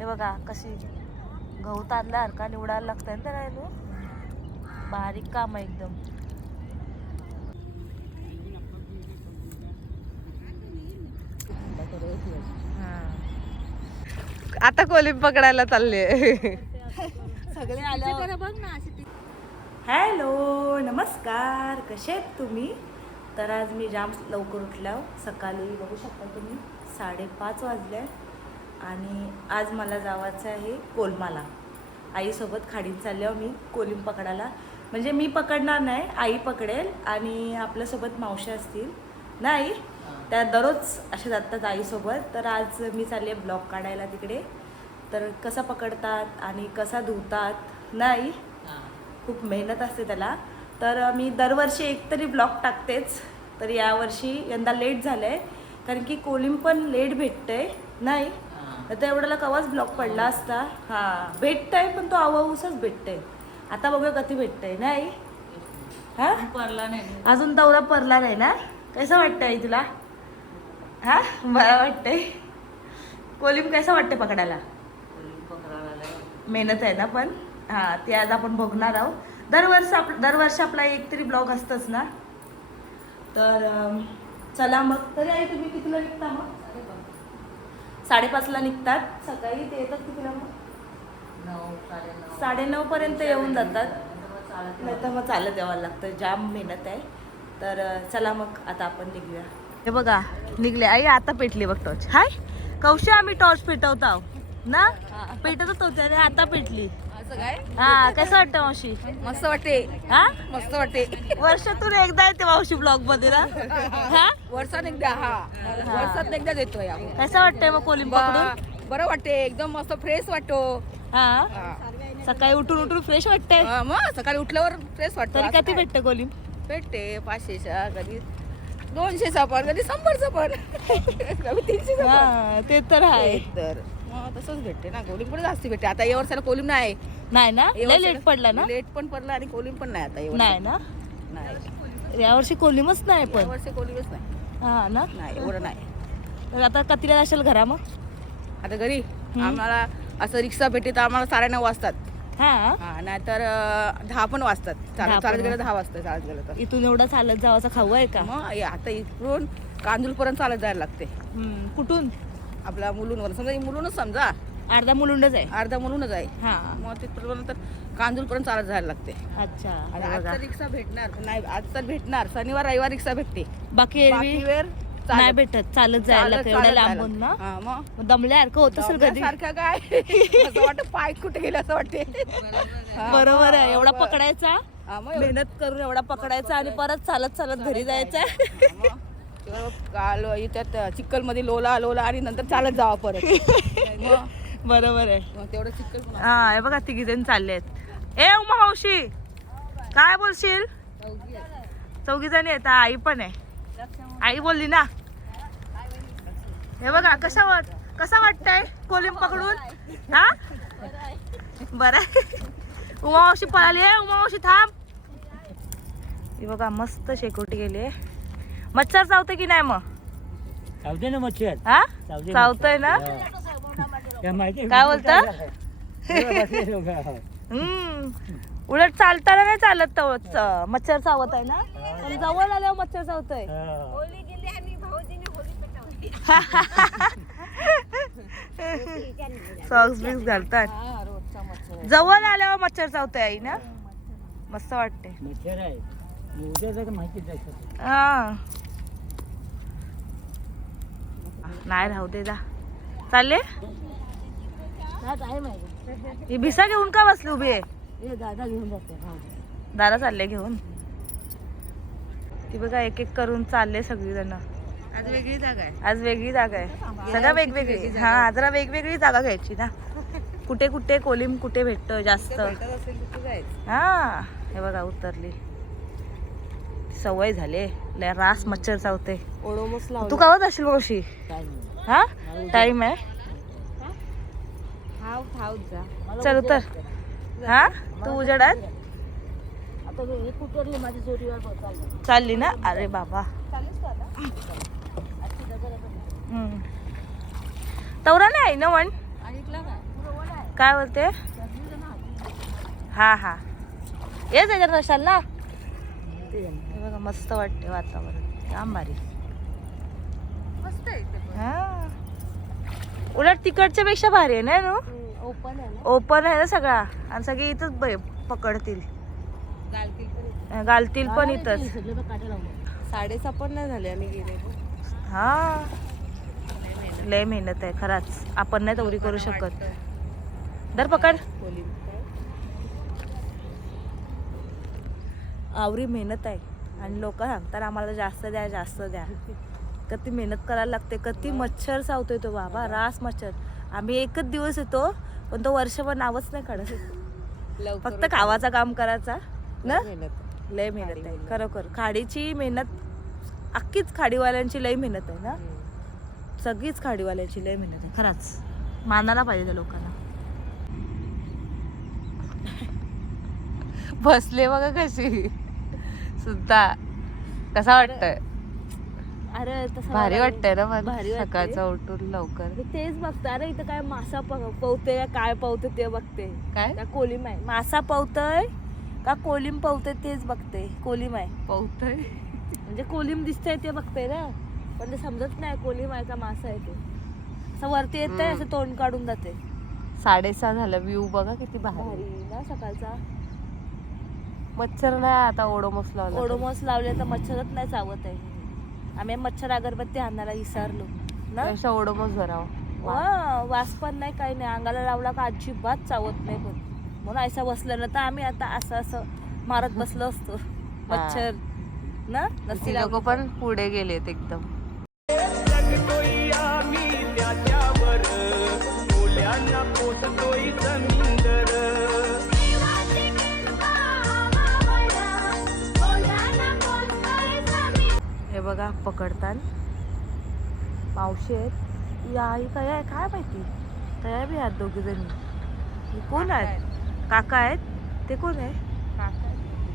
हे बघा कशी गहू तांदल्यासारखा निवडायला लागतंय ना त्याला. बारीक काम आहे एकदम. आता कोलिंब पकडायला चालले. सगळे आले. हॅलो नमस्कार, कसे आहेत तुम्ही? तर आज मी जाम लवकर उठल्या. सकाळी बघू शकता तुम्ही 5:30 वाजले आणि आज मला जायचं आहे कोलमाला. आईसोबत खाडीत चालले मी कोलिंब पकडायला. म्हणजे मी पकडणार नाही, आई पकडेल आणि आपल्यासोबत मावशी असतील नाही, त्या दररोज असे जातात आईसोबत. तर आज मी चालले ब्लॉग काढायला तिकडे. तर कसा पकडतात आणि कसा धुतात नाही, खूप मेहनत असते त्याला. तर मी दरवर्षी एकतरी ब्लॉग टाकतेच. तर यावर्षी यंदा लेट झालं आहे कारण की कोलिंब पण लेट भेटतंय नाही, तर एवढ्याला कवाच ब्लॉग पडला असता. हां भेटतंय पण तो आवाऊसच भेटतंय. आता बघूया कधी भेटतंय नाही. हां परला नाही अजून तेवढा परला नाही ना. कसं वाटतंय तुला? हां मला वाटतंय. कोलिंब कसं वाटतंय पकडायला? मेहनत आहे ना पण. हां ते आज आपण बघणार आहोत. दरवर्षी आपला एक तरी ब्लॉग असतंच ना. तर चला मग. तरी आई तुम्ही कितीला निघता मग? 5:30ला निघतात सकाळी. ते येतात कितीला मग? 9:30 पर्यंत येऊन जातात. नाही तर मग चालत यावं लागतं. जाम मेहनत आहे. तर चला मग आता आपण निघूया. हे बघा निघले. आई आता पेटली बघ टॉर्च. हाय कौशी, आम्ही टॉर्च पेटवत आहो ना. पेटतच होते आणि आता पेटली. हा कसं वाटतं मावशी? मस्त वाटते. हा मस्त वाटते. वर्षातून एकदा येते मावशी ब्लॉग मध्ये ना. हा वर्षात एकदा. वर्षात एकदाच येतोय. कसं वाटतंय मग कोलिंब पकडून? बरं वाटते, एकदम मस्त फ्रेश वाटतो. हा सकाळी उठून फ्रेश वाटतंय. मग सकाळी उठल्यावर फ्रेश वाटतं. तरी किती भेटतं कोलिंब? भेटते 500चा, कधी 200चा पण, कधी 100चा पण, कधी 300चा हा ते तर आहे. तर मग तसंच भेटते ना. कोलिंब पण जास्त भेटते. आता या वर्षाला कोलिंब नाही ना. लेट पडला ना. लेट पण पडला आणि कोलिंब पण नाही आता. नाही ना. नाही यावर्षी कोलिंबच नाही पण. यावर्षी कोलिंबच नाही. हा ना. नाही एवढं नाही. तर आता कितीला जाशील घरा मग? आता घरी आम्हाला असं रिक्षा भेटते तर आम्हाला 9:30 वाजतात. हा नाहीतर 10 पण वाजतात. 10 चालत पण गेलं 10 वाजता. चालत गेलं तर इथून एवढा चालत जावाचा खाऊ आहे का? मग आता इकडून कांदूलपर्यंत चालत जायला लागते. कुठून? आपला मुलुंडवर समजा, मुलुंडच समजा, अर्धा मुलुंडच आहे. अर्धा मुलुंडच आहे. हा मग तिथपर्यंत तर कांदूलपर्यंत चालत जायला लागते. अच्छा. आणि हे आज बघा. तर रिक्षा भेटणार नाही. आज तर भेटणार, शनिवार रविवार रिक्षा भेटते. बाकी एरवी बाकी वेळ नाही भेटत. चालत जायला लागतं एवढ्या लांबून ना. मग दमल्यासारखं होत असेल कधी. सारखं काय असं वाटतं पाय कुठे गेले असं वाटते. बरोबर आहे. एवढा पकडायचा, मग मेहनत करून एवढा पकडायचा आणि परत चालत घरी जायचं. काल इथं चिखल मध्ये लोला आणि नंतर चालत जावं परत. बरोबर आहे. मग तेवढं चिखल. हा हे बघा 3 जण चालले आहेत. ए उमा मावशी काय बोलशील? 4 जणी आहेत. आई पण आहे. आई बोलली ना. हे बघा कसा वाटतंय कोलिंब पकडून? हा बरं आहे. उमा मावशी पळाली आहे. उमा मावशी थांब. हे बघा मस्त शेकोटी गेली. मच्छर चावते की नाही मग? चावते ना मच्छर. हा चावतंय ना. काय बोलता? उलट चालताना नाही चालत तर मच्छर चावत आहे ना. पण जवळ आल्यावर मच्छर चावतंय. सॉक्स बिक्स घालतात. जवळ आल्यावर मच्छर चावतंय आई ना. मस्त वाटते. मच्छर आहे उद्या माहिती द्यायचं. हा नाही राहू दे जा. चालले ही भिसा घेऊन का बसली उभी आहे? दादा घेऊन जाते. दादा चालले घेऊन. ती बघा एक करून चालले सगळीजण. आज वेगळी जागा आहे. आज वेगळी जागा आहे. सगळं वेगवेगळी. हा जरा वेगवेगळी जागा घ्यायची ना. कुठे कोलिंब कुठे भेटतं जास्त. हा हे बघा उतरली. सवय झाली. लय रास मच्छर चावते. तू कावत असेल मावशी? हा टाइम आहे. चल उतर. हा तू उजेडात चालली ना. अरे बाबा तवरा नाही आहे ना वन. काय बोलते? हा हा ये त्याच्यात रशाल ना. हे बघा मस्त वाटते वातावरण, जाम भारी. मस्त आहे इथे पण. हा उलट तिकडच्या पेक्षा भारी आहे ना. ओपन आहे ना. ओपन आहे ना सगळा, आणि सगळे इथंच पकडतील, गालतील पण. घालतील पण इथंच. 6:30 पण नाही झाले आम्ही गेले. हा लय मेहनत आहे खराच, आपण नाही तेवढी करू शकत. दर पकड. आवरी मेहनत आहे, आणि लोक सांगतात आम्हाला जास्त द्या जास्त द्या. कधी मेहनत करायला लागते, कधी मच्छर चावतोय तो बाबा, रास मच्छर. आम्ही एकच दिवस येतो, पण तो वर्षभर नावच नाही काढत. फक्त खावाचा काम करायचा ना. लय मेहनत आहे खरोखर. खाडीची मेहनत, अख्खीच खाडीवाल्यांची लय मेहनत आहे ना. सगळीच खाडीवाल्यांची लय मेहनत आहे खरंच, मानायला पाहिजे त्या लोकांना. बसले बघा कशी सुद्धा. कसा वाटतंय? अरे तसं भारी वाटतंय ना मग भारी वाटतंय. सकाळचं उठून लवकर. मी तेच बघते. अरे इथं काय मासा पवते का काय पवते ते बघते. काय का कोलिम आहे, मासा पवतय का कोलिम पवते तेच बघते. कोलिम आहे पवतय म्हणजे कोलिम दिसतंय ते बघते ना, पण ते समजत नाही कोलिम आहे का मासा आहे ते. असं वरती येत आहे, असं तोंड काढून जाते. 6:30 झालं. व्ह्यू बघा किती भारी. भारी ना सकाळचा. मच्छर नाही आता ओडोमोस लावला. ओडोमॉस लावले तर मच्छरच नाही चावत आहे. आम्ही मच्छर अगरबत्ती आणायला विसरलो ना. अशा ओडोमोस भरावं. वा वास पण नाही, काही नाही. अंगाला लावला का अजिबात चावत नाही. पण म्हणून ऐसा बसलं ना तर आम्ही आता असं असं मारत बसलो असतो. मच्छर ना नसती लोक लावली पण पुढे गेलेत एकदम. हे बघा पकडतात. मावशी आहेत या आई काय आहे काय माहिती. तया बी आहेत दोघी जणी. हे कोण आहेत? काका आहेत. ते कोण आहे?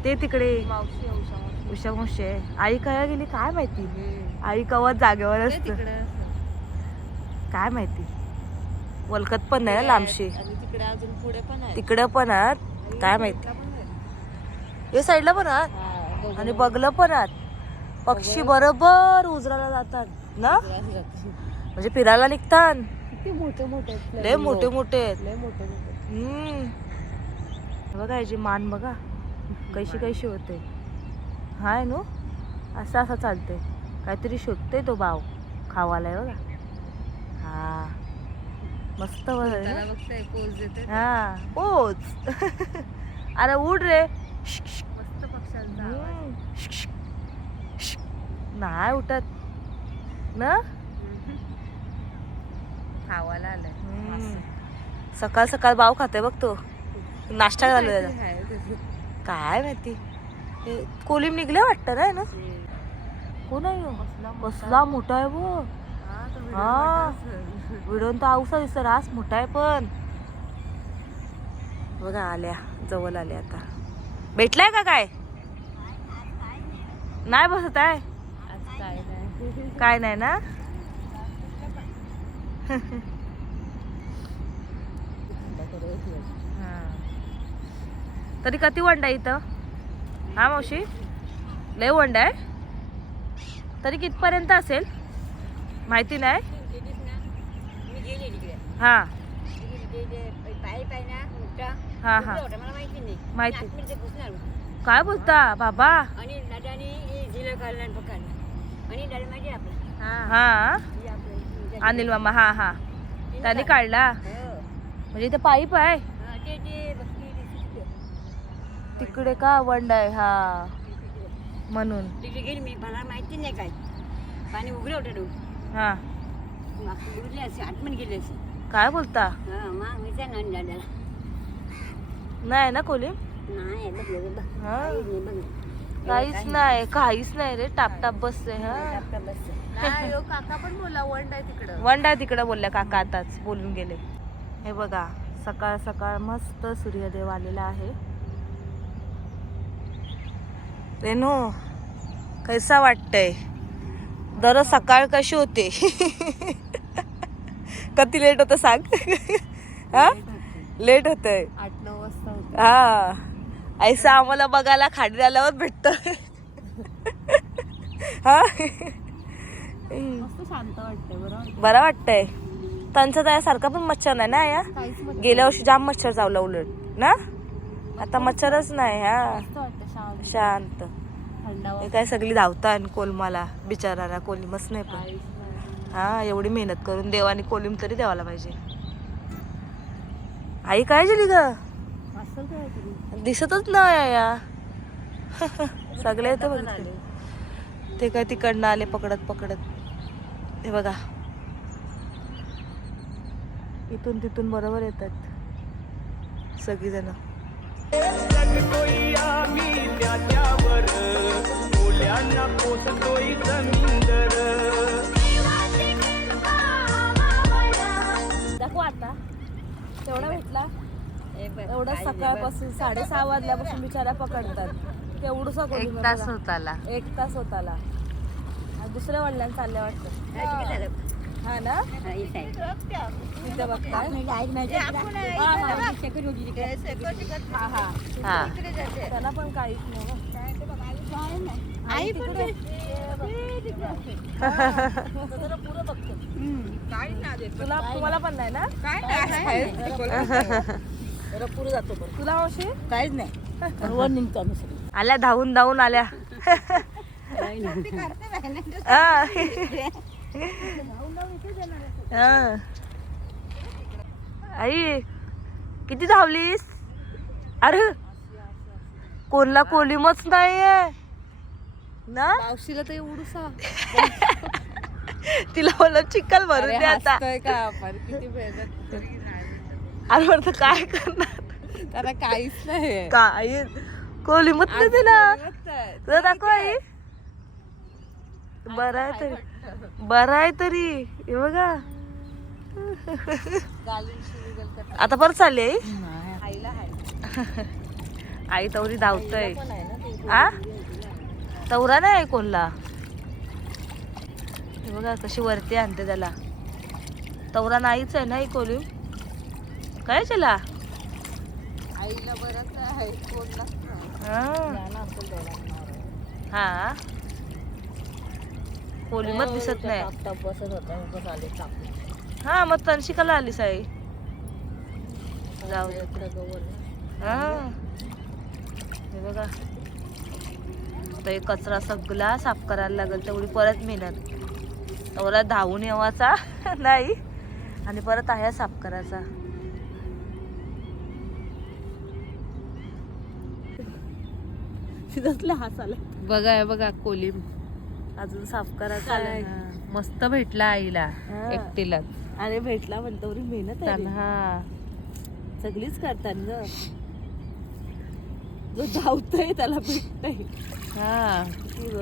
ते तिकडे उषा मावशी आहे. आई काय गेली काय माहिती. आई कवच जागेवर असत काय माहिती. वलकत पण नाही ना लांबशी. तिकडे अजून पुढे पण आहे. तिकडं पण आहात काय माहिती. या साईडला पण आहात आणि बगलं पण आहात. पक्षी बरोबर उजराला जातात ना, म्हणजे फिरायला निघतात. किती मोठे मोठे लय मोठे मोठे आहेत. लय मोठे मोठे. हे बघा याची मान बघा कशी कशी होते. हाय नो असं असं चालते. काहीतरी शोधते तो भाव खावालाय बघा. हा मस्त बघताय पोज देते. हा पोच. अरे उड रे. मस्त पक्ष्यांचा नाही उठत ना. खावाला आलाय. सकाळ सकाळ बाव खाते बघ तो. नाश्ता झाला त्याचा. काय माहिती. कोलिम निघले वाटतं ना. कोण आहे कसला मोठा आहे वो. हा व्हिडिओ तर आवसा दिसत. रास मोठा आहे पण. बघा आल्या जवळ आल्या आता. भेटलाय का काय? नाही बसत आहे काय नाही ना. तरी किती वंडा इथं? हा मावशी लय वंडा आहे. तरी कितपर्यंत असेल माहिती नाही. हा हा हा माहिती. काय बोलता बाबा. हा अनिल मामा. हा हा त्यांनी काढला म्हणजे इथे पाईप आहे तिकडे का वंड आहे. हा म्हणून माहिती नाही काय पाणी उघडं होतं. हा उघडले असे आतमध्ये गेले असे. काय बोलता. मग विचार नाही दादाला. नाही ना कोलिम. नाही बघ हा बघ काहीच नाही काहीच नाही रे. टाप टाप बसते. हा काका पण बोला वंड आहे तिकडं. वंड आहे तिकडं बोलल्या काका आताच बोलून गेले. हे बघा सकाळ सकाळ मस्त सूर्यदेव आलेला आहे. रेनू कैसा वाटतंय. दररोज सकाळ कशी होते. किती लेट होतं सांग. हा लेट होतंय 8-9 वाजता होतं. हा ऐसा आम्हाला बघायला खाडी आल्यावर भेटत हा मस्त शांत वाटतंय बरं. बरं वाटतंय. त्यांचा त्यासारखा पण मच्छर नाही ना या काहीच मस्त गेल्या वर्षी जाम मच्छर चावला उलट ना आता मच्छरच नाही. हा वाटतं, शांत शांत. थंडावा. हे काय सगळी धावतात कोलमाला बिचाराला कोलिमच नाही पण. काहीच नाही. हा एवढी मेहनत करून देवाने कोलिम तरी द्यावाला पाहिजे. आई काय झाली ग असेल काय तरी. दिसतच नाही या सगळे येतं बघितले ते काय तिकडनं आले पकडत पकडत. हे बघा इथून तिथून बरोबर येतात सगळीजण. दाखव आता तेवढा भेटला. एवढं सकाळपासून 6:30 वाजल्यापासून बिचारा पकडतात. केवढूसा एक तास होताला. 1 तास होताला. आणि दुसऱ्या वडिलांना चालल्या वाटतं. हा ना इथं बघताय. हा त्याला पण काहीच नाही. आई तिकडे पुरं बघतो. तुम्हाला पण नाही ना पुरं जातो. तुला अशी काहीच नाही. वर निघतो आम्ही सगळे. आल्या धावून धावून आल्या. हा. हा. आई किती धावलीस. अरे कोणला कोलिमच नाहीये ना. मावशीला तर एवढूसा. तिला बोल चिखल भरून दे आता. हसतोय का आपण किती मेहनत. अरे म्हणतो काय करणार त्याला काहीच नाही. काय कोलिमच नाही तिला. तुला दाखव आई. बरं आहे तरी बरं आहे तरी. हे बघा आता परत चालली आई. आई तवरी धावतय. आ तवरा नाही कोणला. हे बघा कशी वरती आणते त्याला. तवरा नाहीच आहे ना ही कोलिम. काय चला आईला बरंच आहे. हा कोलिमच दिसत नाही. बसत होता आले चाकू. हा मग तनशिकाला आलीस आई. जाऊ दे. हा हे बघा आता हे कचरा सगळा साफ करायला लागेल. तेवढी परत मेहनत. तेवढा धावून येवाचा नाही आणि परत आहे साफ करायचा. बघा बघा कोलिम अजून साफ करायचं आहे. मस्त भेटला आईला हा. एकटीलाच. अरे भेटला पण तेवढी मेहनत आहे रे. हा सगळीच करतात ग. जो धावतोय त्याला भेटतय. हा किती ग.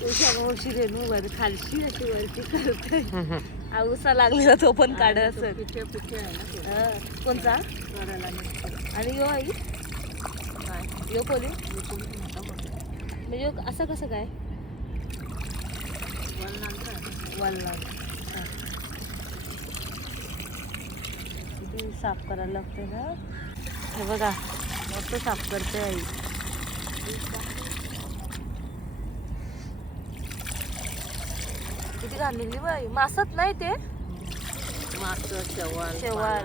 तुझ्या रेणू वर खालशी अशी वरती करतोय. आऊसा लागलेला तो पण काढ असत. कोणचा आणि यो आई यो कोली म्हणजे असं कसं काय वल्लान. किती साफ करायला लागते ना. हे बघा मस्त साफ करते आई. किती घाण निघली बाई. मासत नाही ते शेवाळ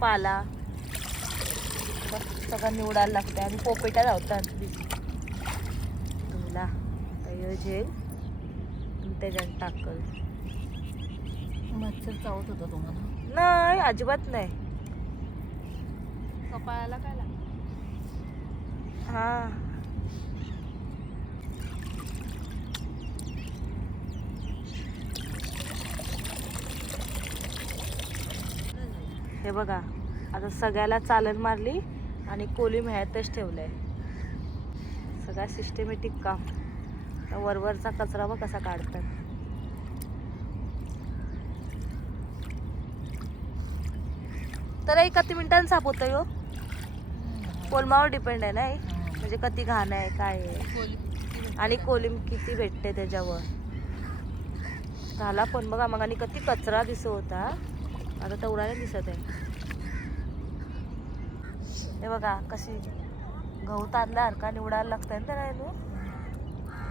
पाला सगळं निवडायला लागतं. आणि पोपेटा लावतात तुला झेल त्याच्यात टाकल. मच्छर चावत होता तुम्हाला. नाही अजिबात नाही. कपाळाला काय लागलं. हा हे बघा आता सगळ्याला चालन मारली आणि कोलिम ह्यातच ठेवलंय. सगळा सिस्टमॅटिक काम. वरवरचा कचरा बघ कसा काढतात. तर एक किती मिनिटांनी साफ होतं यो. कोलमावर डिपेंड आहे ना म्हणजे किती घाण आहे काय आहे आणि कोलिम किती भेटते त्याच्यावर. झाला पण बघा मग आणि किती कचरा दिसत होता, आता तेवढा नाही दिसत आहे. हे बघा कशी गहू तांदळासारखा निवडायला लागतंय ना त्याला,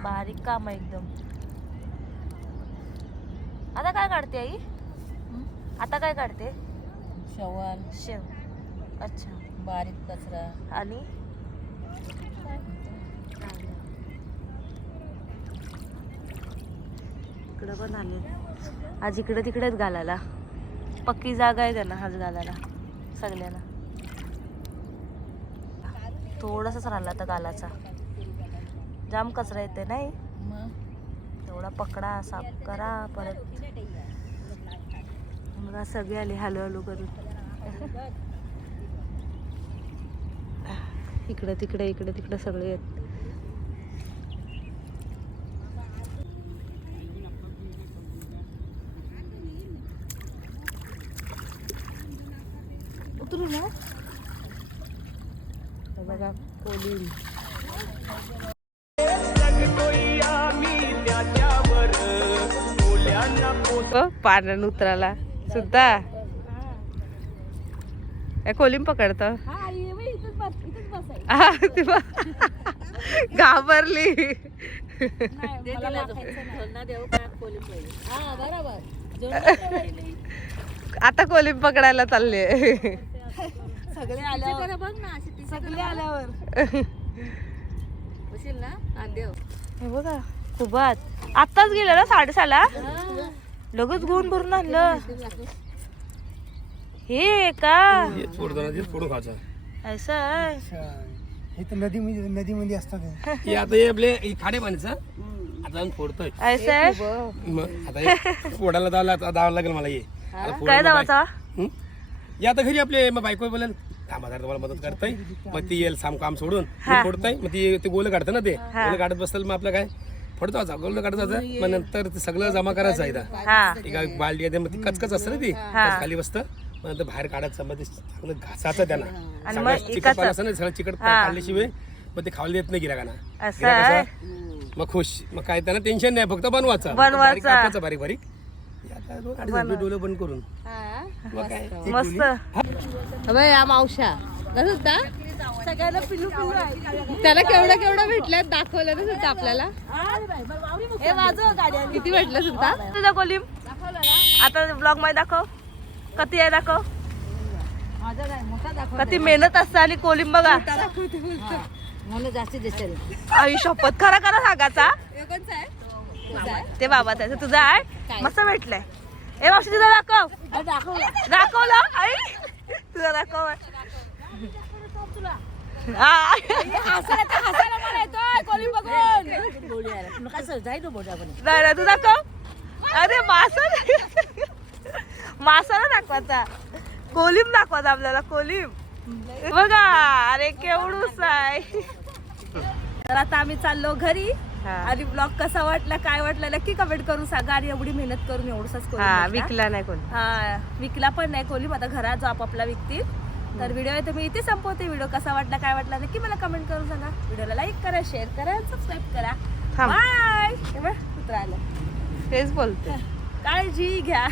बारीक काम आहे एकदम. आता काय काढते आई? आता काय काढते? शवाल शेव. अच्छा. बारीक कचरा आणि इकडं पण आले आज, इकडे तिकडेच घालायला पक्की जागा आहे त्यांना आज घालायला सगळ्यांना. थोडासाच राहिला आता गालाचा, जाम कचरा येते नाही, तेवढा पकडा साफ करा परत. बघा सगळे आले हलू हलू करून. इकडे तिकडे सगळे आहेत. उतरू ना. बघा कोलिम पाण्यानं उतराला सुद्धा कोलिम पकडत. घाबरली. आता कोलिम पकडायला चालले. सगळे आल्यावर हे बघा खूपच आत्ताच गेलं ना 6:30ला, लगेच गुण भरून आणलं. हे का असं आहे? हे तर नदीमध्ये असतात. हे आता हे आपले खाडे पाण्याचं आता आम्ही फोडतोय. असं आहे? मग आता हे फोडायला जावं लागेल मला. हे आता काय फोडायला दावाचा? हं? हे आता घरी आपले मग बायको बोलेल थांबा जरा तुम्हाला मदत करताय, मग ती येईल काम सोडून फोडताय, मग ते गोल काढतं ना, ते गोल काढत बसताल मग आपलं काय फोडतो गोल काढत जायचं. मग नंतर ते सगळं जमा करायचं आहे. एका बालडी आहे मग ती कचकच असतं ना, ती खाली बसतं. मग नंतर बाहेर काढायचं, मग ते चांगलं घासाचं त्यांना. सगळं चिकट पाणी असतं ना, सगळं चिकट काढल्याशिवाय मग ते खायला देत नाही गिराकांना. गिराक मग खुश, मग काय त्यांना टेन्शन नाही, फक्त बनवायचं बारीक बारीक. आता 2-2.5 डोलं बंद करून मग काय मस्त. या मावशा सगळ्यांना पिल्लू त्याला केवढं भेटल्यात दाखवलं ना सुद्धा आपल्याला. किती भेटलं सुद्धा तुझा कोलिम आता ब्लॉग मध्ये दाखव, कधी आहे दाखव. कधी मेहनत असते आणि कोलिम बघा. जास्ती दिसेल. आई शपथ खरा सांगायचा ते बाबा त्याचं तुझा आहे मस्त भेटलंय. ए मावशी तुझा दाखवलं आई तुझा दाखव. नाही तू दाखव. अरे मासा दाखवायचा, कोलिम दाखवायचा आपल्याला. कोलिम बघा, अरे केवढूच आहे. तर आता आम्ही चाललो घरी. आणि ब्लॉग कसा वाटला काय वाटला नक्की कमेंट करून सांगा. आणि एवढी मेहनत करून एवढंच विकला नाही कोणी. विकला पण नाही कोलिम, आता घरात जो आपापला विकतील. तर व्हिडिओ आहे तर मी इथे संपवते. व्हिडिओ कसा वाटला काय वाटला नक्की मला कमेंट करून सांगा. व्हिडिओला लाईक करा, शेअर करा, सबस्क्राईब करा. बाय. कुत्रा आलं तेच बोलते. काळजी घ्या.